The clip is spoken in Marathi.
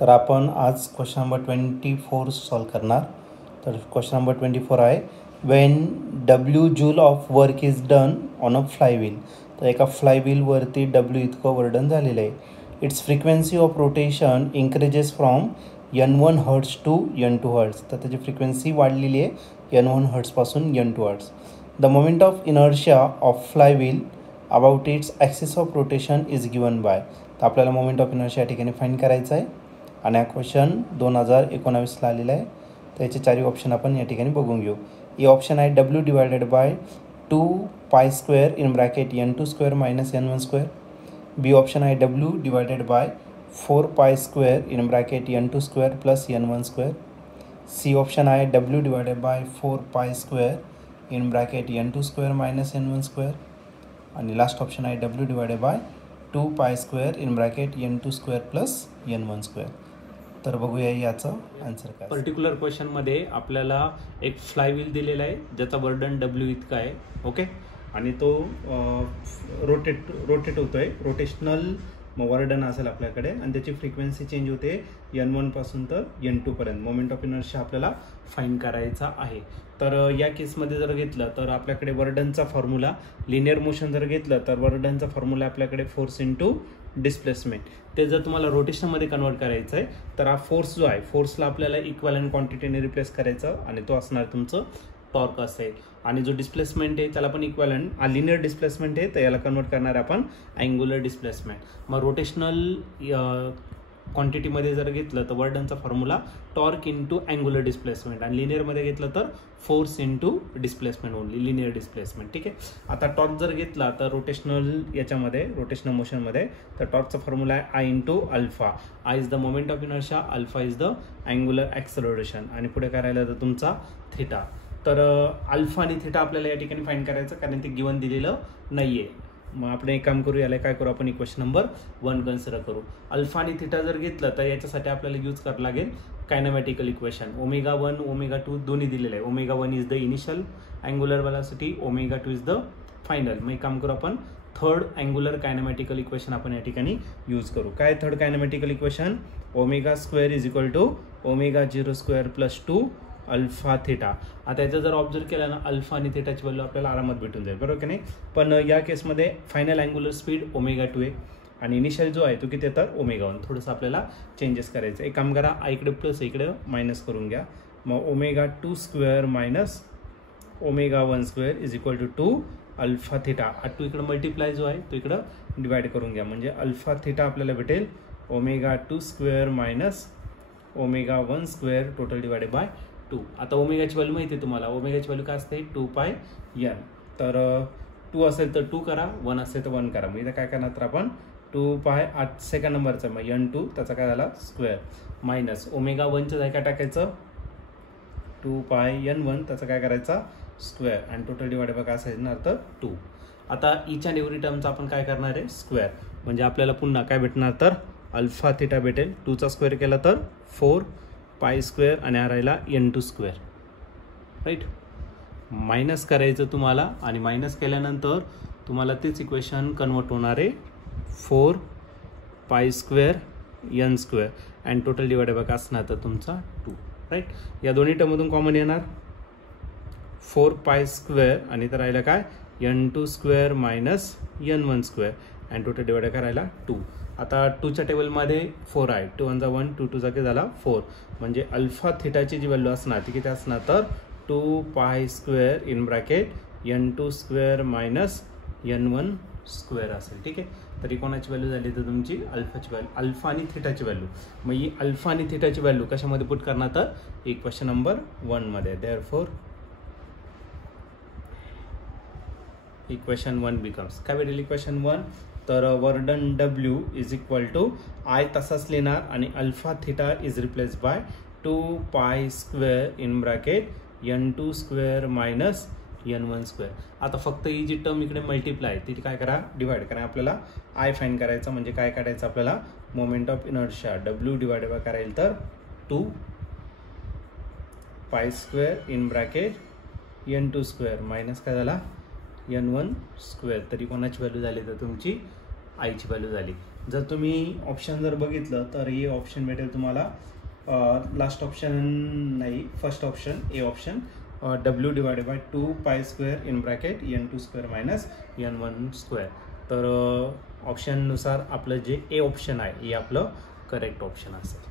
तर आपण आज क्वेश्चन नंबर 24 सॉल्व करणार. तर क्वेश्चन नंबर 24 आहे, when W joule of work is done on a flywheel. तर एका फ्लायव्हीलवरती W इतकं वर्डन झालेलं आहे. Its frequency of rotation increases from N1 hertz to N2 hertz. तर त्याची फ्रिक्वेन्सी वाढलेली आहे N1 हर्ट्सपासून N2 hertz. The moment of inertia of flywheel about its axis of rotation is given by. तर आपल्याला मोमेंट ऑफ इनर्शिया या ठिकाणी फाईंड करायचं आहे आणि हा क्वेश्चन 2019ला आलेला आहे. त्याचे चारही ऑप्शन आपण या ठिकाणी बघून घेऊ. ए ऑप्शन आहे W divided by 2π² in bracket N2² minus N1². B option आहे W divided by 4π² in bracket N2² plus N1². C option आहे W divided by 4π² in bracket N2² minus N1². आणि लास्ट ऑप्शन आहे W divided by 2π² in bracket N2² plus N1². तर बघूया याचं आन्सर काय. पर्टिक्युलर क्वेश्चनमध्ये आपल्याला एक फ्लायव्हील दिलेला आहे ज्याचा वर्डन W इतका आहे. ओके, आणि तो रोटेट होतोय, रोटेशनल वर्डन असेल आपल्याकडे, आणि त्याची फ्रिक्वेन्सी चेंज होते N1 पासून तर N2 पर्यंत. मोमेंट ऑफ इनर्शिया आपल्याला फाइंड करायचा आहे. तर या केसमध्ये जर घेतलं तर आपल्याकडे वर्डनचा फॉर्म्युला, लिनियर मोशन जर घेतलं तर वर्डनचा फॉर्म्युला आपल्याकडे फोर्स इंटू डिस्प्लेसमेंट. ते जर तुम्हाला रोटेशनमध्ये कन्वर्ट करायचं आहे तर हा फोर्स जो आहे, फोर्सला आपल्याला इक्वलंट क्वांटिटीने रिप्लेस करायचं आणि तो असणार तुमचं टॉर्क असेल. आणि जो डिस्प्लेसमेंट आहे त्याला पण इक्वलंट, हा लिनियर डिस्प्लेसमेंट आहे तर याला कन्वर्ट करणार आपण अँग्युलर डिस्प्लेसमेंट. मग रोटेशनल क्वांटिटीमध्ये जर घेतलं तर वर्डनचा formula torque into angular displacement, आणि लिनियरमध्ये घेतलं तर force into displacement only, linear displacement. ठीक आहे. आता टॉर्क जर घेतला तर रोटेशनल याच्यामध्ये, रोटेशनल मोशनमध्ये, तर टॉर्कचा फॉर्म्युला आहे I into alpha. I is the moment of inertia, alpha is the angular acceleration, आणि पुढे काय राहिलं तर तुमचा थिटा. तर अल्फा आणि थिटा आपल्याला या ठिकाणी फाइंड करायचं कारण ते गिवन दिलेलं नाही आहे. मग आपण एक काम करू, याला काय करू, आपण इक्वेशन नंबर 1 कन्सिडर करू. अल्फा आणि थिटा जर घेतलं तर याच्यासाठी आपल्याला यूज करावं लागेल कायनेमॅटिकल इक्वेशन. ω1 ω2 दोन्ही दिलेलं आहे. ω1 is the initial angular velocity, ω2 is the final. मग एक काम करू, आपण थर्ड अँग्युलर कायनेमॅटिकल इक्वेशन आपण या ठिकाणी यूज करू. काय third kinematical equation, ω² is equal to ω02 plus 2 alpha theta. आता याचं जर ऑब्झर्व केलं ना, अल्फा आणि थिटाची व्हॅल्यू आपल्याला आरामात भेटून जाईल, बरोबर की नाही. पण या केसमध्ये फायनल अँग्युलर स्पीड ω2 आहे आणि इनिशियल जो आहे तो किती येतात ω1. थोडंसं आपल्याला चेंजेस करायचं. एक काम करा, इकडे प्लस इकडे मायनस करून घ्या. मग ω2² minus ω1² is equal to 2 alpha theta. 2 इकडं मल्टिप्लाय जो आहे तो इकडं डिवाइड करून घ्या, म्हणजे अल्फा थिटा आपल्याला भेटेल ω2² मायनस ω1² टोटल डिवाइडेड बाय 2. आता ओमेगाची व्हॅल्यू माहिती आहे तुम्हाला, ओमेगाची व्हॅल्यू काय असते 2πn. तर 2 असेल तर 2 करा, 1 असेल तर 1 करा. मग इथं काय करणार तर आपण 2π 8 सेकंड नंबरचा मग N2 त्याचा काय झाला स्क्वेअर, मायनस ω1च्या जागी काय टाकायचं 2πn1 त्याचा काय करायचा स्क्वेअर, आणि टोटल डिवाइड बाय काय असायचं तर 2. आता इच अँड एव्हरी टर्मचा आपण काय करणार आहे स्क्वेअर, म्हणजे आपल्याला पुन्हा काय भेटणार तर अल्फा थिटा भेटेल. 2चा स्क्वेअर केला तर 4π² आणि हा राहिला N2², राईट. मायनस करायचं तुम्हाला, आणि मायनस केल्यानंतर तुम्हाला तेच इक्वेशन कन्वर्ट होणार आहे 4π² N² and total divide by काय असणार तर तुमचा 2, राईट. या दोन्ही टर्ममधून कॉमन येणार 4π² आणि तर राहिला काय N2² minus N1² and total divide काय राहिला 2. आता 2च्या टेबलमध्ये 4 आहे, 2 1 1 2 2 जागे झाला 4, म्हणजे अल्फा थिटाची जी व्हॅल्यू असणार ती किती असणार तर 2π² in bracket N2² minus N1² असेल. ठीक आहे. तरी कोणाची व्हॅल्यू झाली तर तुमची अल्फाची व्हॅल्यू, अल्फा आणि थिटाची व्हॅल्यू. मग ही अल्फा आणि थिटाची व्हॅल्यू कशामध्ये पुट करणार तर इक्वेशन नंबर 1 मध्ये. देअरफॉर इक्वेशन 1 बिकम्स काय भेटेल इक्वेशन 1 तर work done W is equal to I तसाच लिहिणार आणि alpha theta is replace by 2π² in bracket N2² minus N1². आता फक्त ही जी टर्म इकडे मल्टिप्लाय ती काय करा डिवाइड करा. आपल्याला आय फाइंड करायचं, म्हणजे काय काढायचं आपल्याला moment of inertia W divide by करायला तर 2π² इन ब्रॅकेट N2² मायनस काय झाला N1². तरी कोणाची व्हॅल्यू झाली तर तुमची आयची व्हॅल्यू झाली. जर तुम्ही ऑप्शन जर बघितलं तर हे ऑप्शन भेटेल तुम्हाला लास्ट ऑप्शन नाही, first option A option W divided by 2π² in bracket n2² minus n1². तर ऑप्शननुसार आपलं जे ए ऑप्शन आहे हे आपलं करेक्ट ऑप्शन असेल.